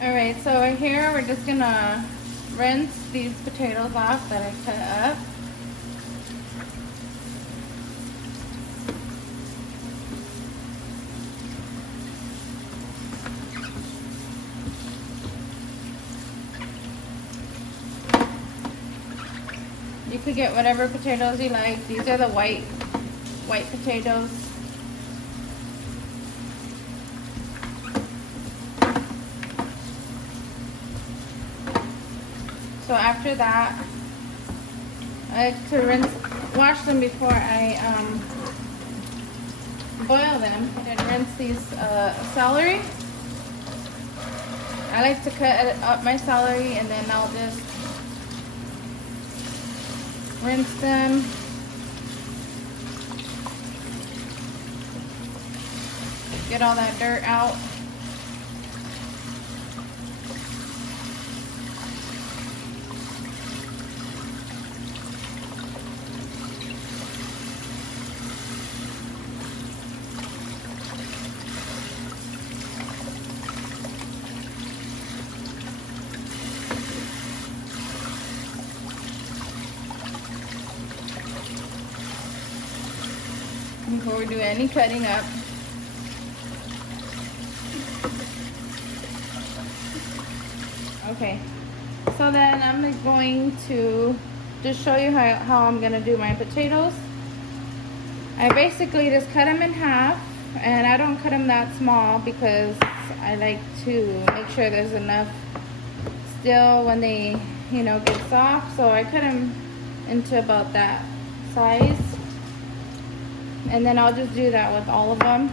Alright, so right here we're just gonna rinse these potatoes off that I cut up. You could get whatever potatoes you like. These are the white potatoes. So after that, I like to wash them before I boil them. And rinse these celery. I like to cut up my celery and then I'll just rinse them. Get all that dirt out. Before we do any cutting up. Okay, so then I'm going to just show you how I'm gonna do my potatoes. I basically just cut them in half, and I don't cut them that small because I like to make sure there's enough still when they, get soft. So I cut them into about that size. And then I'll just do that with all of them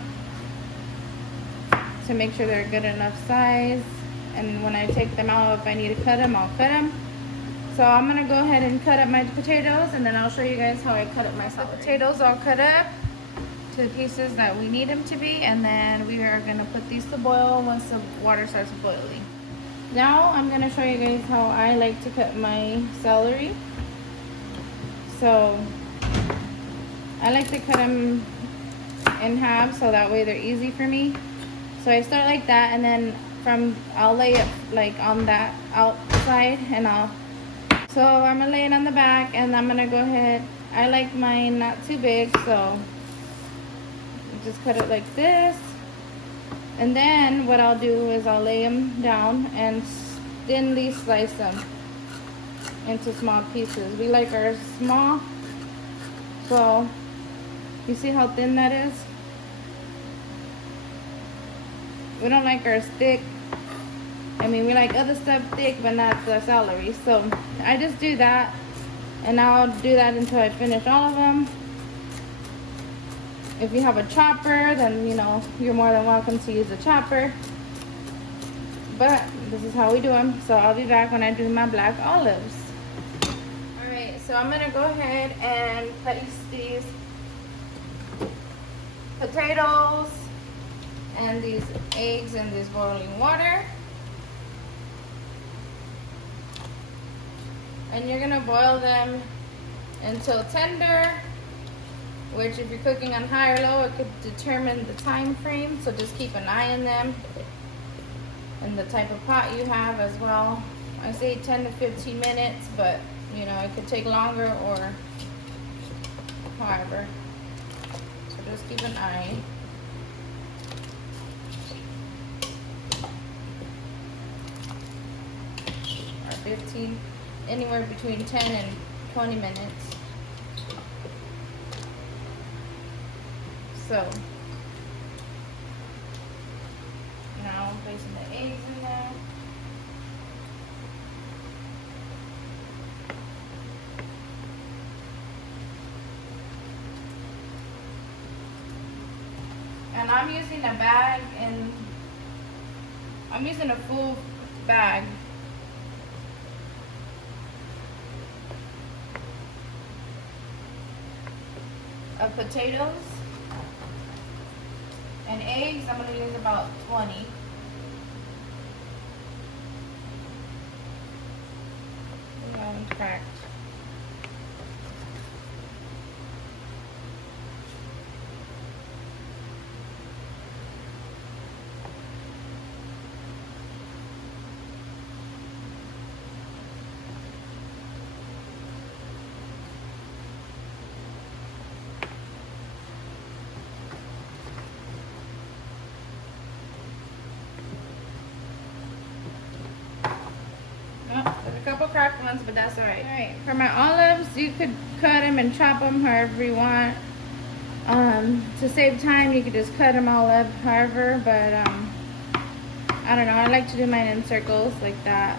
to make sure they're good enough size. And when I take them out, if I need to cut them, I'll cut them. So I'm gonna go ahead and cut up my potatoes, and then I'll show you guys how I cut up my celery. The potatoes all cut up to the pieces that we need them to be, and then we are gonna put these to boil once the water starts boiling. Now I'm gonna show you guys how I like to cut my celery. So I like to cut them in half so that way they're easy for me. So I start like that, and then I'll lay it like on that outside, and so I'm gonna lay it on the back, and I'm gonna go ahead. I like mine not too big, so just cut it like this. And then what I'll do is I'll lay them down and thinly slice them into small pieces. We like ours small, so you see how thin that is? We don't like ours thick. I mean, we like other stuff thick, but not the celery. So I just do that, and I'll do that until I finish all of them. If you have a chopper, then you're more than welcome to use a chopper. But this is how we do them. So I'll be back when I do my black olives. Alright, so I'm gonna go ahead and place these potatoes and these eggs in this boiling water. And you're gonna boil them until tender, which if you're cooking on high or low, it could determine the time frame. So just keep an eye on them and the type of pot you have as well. I say 10 to 15 minutes, but it could take longer or however. So just keep an eye. Or 15, anywhere between 10 and 20 minutes. So now I'm placing the eggs in there. And I'm using a bag, and I'm using a full bag. Of potatoes. And eggs, I'm going to use about 20. Cracked. couple cracked ones, but that's alright. Alright, for my olives, you could cut them and chop them however you want. To save time, you could just cut them all up however, but I don't know, I like to do mine in circles like that.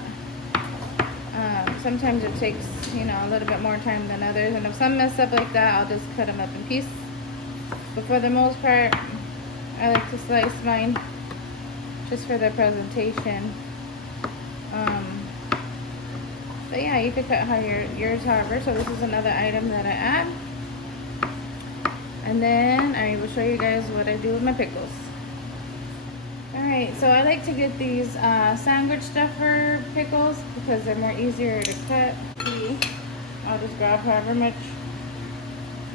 Sometimes it takes, you know, a little bit more time than others, and if some mess up like that, I'll just cut them up in pieces. But for the most part, I like to slice mine just for the presentation. But yeah, you could cut how yours however. So this is another item that I add. And then I will show you guys what I do with my pickles. Alright, so I like to get these sandwich stuffer pickles because they're more easier to cut. I'll just grab however much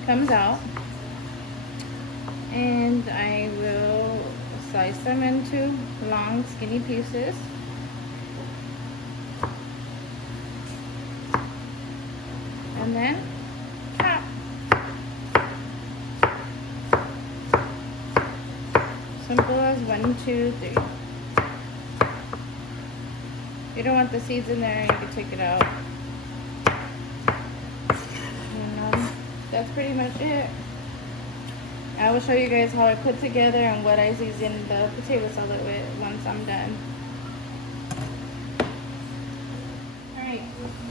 comes out. And I will slice them into long skinny pieces. And then chop. Simple as 1, 2, 3. You don't want the seeds in there, you can take it out. And that's pretty much it. I will show you guys how I put together and what I season the potato salad with once I'm done. Alright,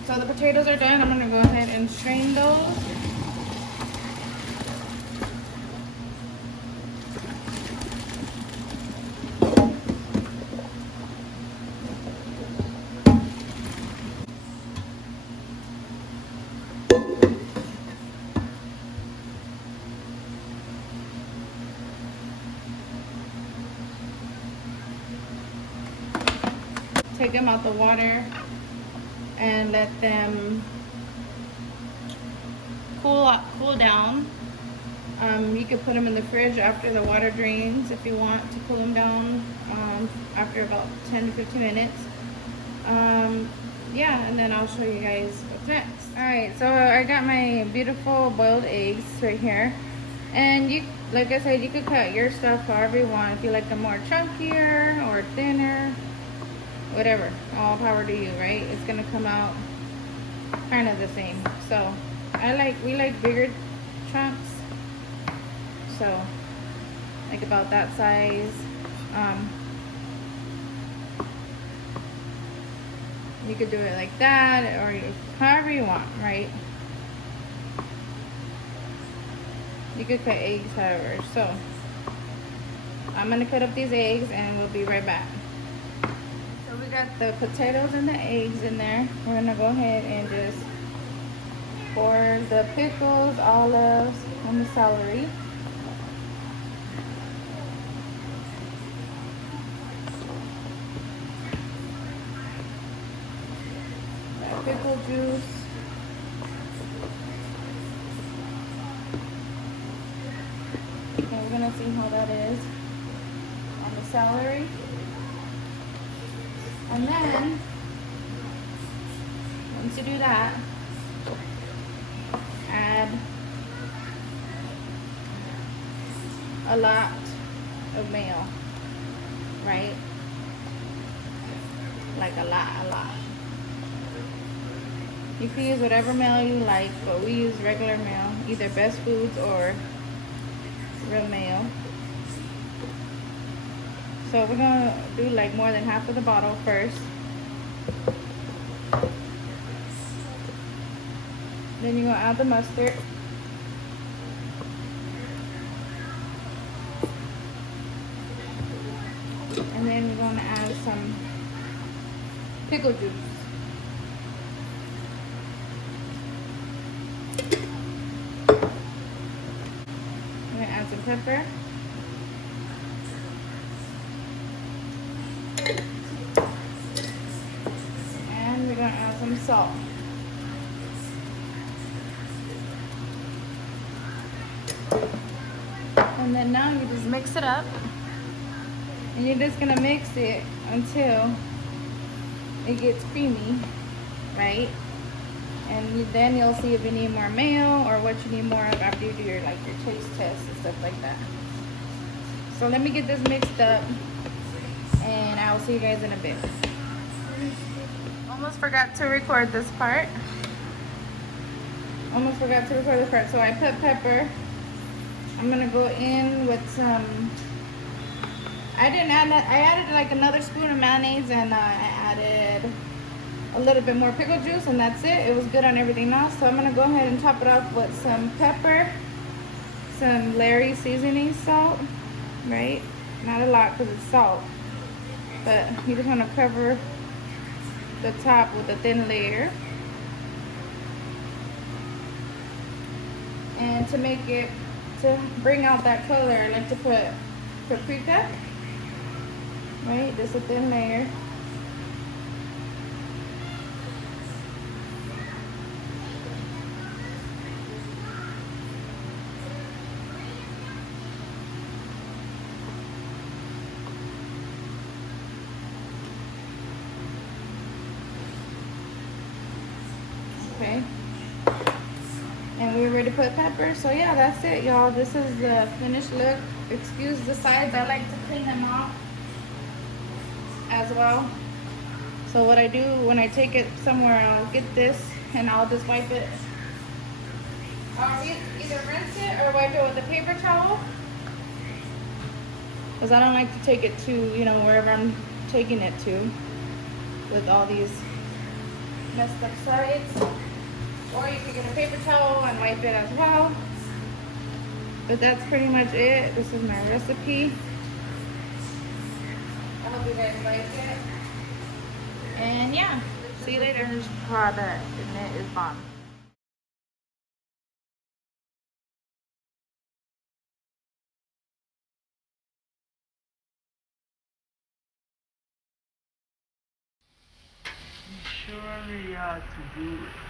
so the potatoes are done. I'm going to go ahead and strain those. Take them out the water and let them cool down. You could put them in the fridge after the water drains if you want to cool them down after about 10 to 15 minutes. Yeah, and then I'll show you guys what's next. Alright, so I got my beautiful boiled eggs right here. And you, like I said, you could cut your stuff however you want. If you like them more chunkier or thinner, whatever, all power to you, right? It's gonna come out kind of the same. So we like bigger chunks, so like about that size. You could do it like that or however you want, right? You could cut eggs however. So I'm gonna cut up these eggs and we'll be right back. We got the potatoes and the eggs in there. We're gonna go ahead and just pour the pickles, olives, and the celery. That pickle juice. And we're gonna see how that is on the celery. And then, once you do that, add a lot of mayo, right? Like a lot. You can use whatever mayo you like, but we use regular mayo, either Best Foods or real mayo. So we're gonna do like more than half of the bottle first. Then you're gonna add the mustard. And then we're gonna add some pickle juice. We're gonna add some pepper. And we're going to add some salt. And then now you just mix it up. And you're just going to mix it until it gets creamy, right? And then you'll see if you need more mayo or what you need more of after you do your taste test and stuff like that. So let me get this mixed up and I will see you guys in a bit. Almost forgot to record this part. So I put pepper. I'm gonna go in with some. I didn't add that. I added like another spoon of mayonnaise, and I added a little bit more pickle juice, and that's it. It was good on everything else. So I'm gonna go ahead and top it off with some pepper, some Larry seasoning salt, right? Not a lot because it's salt, but you just want to cover the top with a thin layer. And to make it, to bring out that color, I like to put paprika, right? Just a thin layer. Okay. And we already put pepper, so yeah, that's it, y'all. This is the finished look. Excuse the sides, I like to clean them off as well. So what I do when I take it somewhere, I'll get this and I'll just wipe it. I'll either rinse it or wipe it with a paper towel, because I don't like to take it to, you know, wherever I'm taking it to with all these messed up sides. Or you can get a paper towel and wipe it as well. But that's pretty much it. This is my recipe. I hope you guys like it. And yeah, see you later. Finished product, and it is bomb. Surely you have to do it.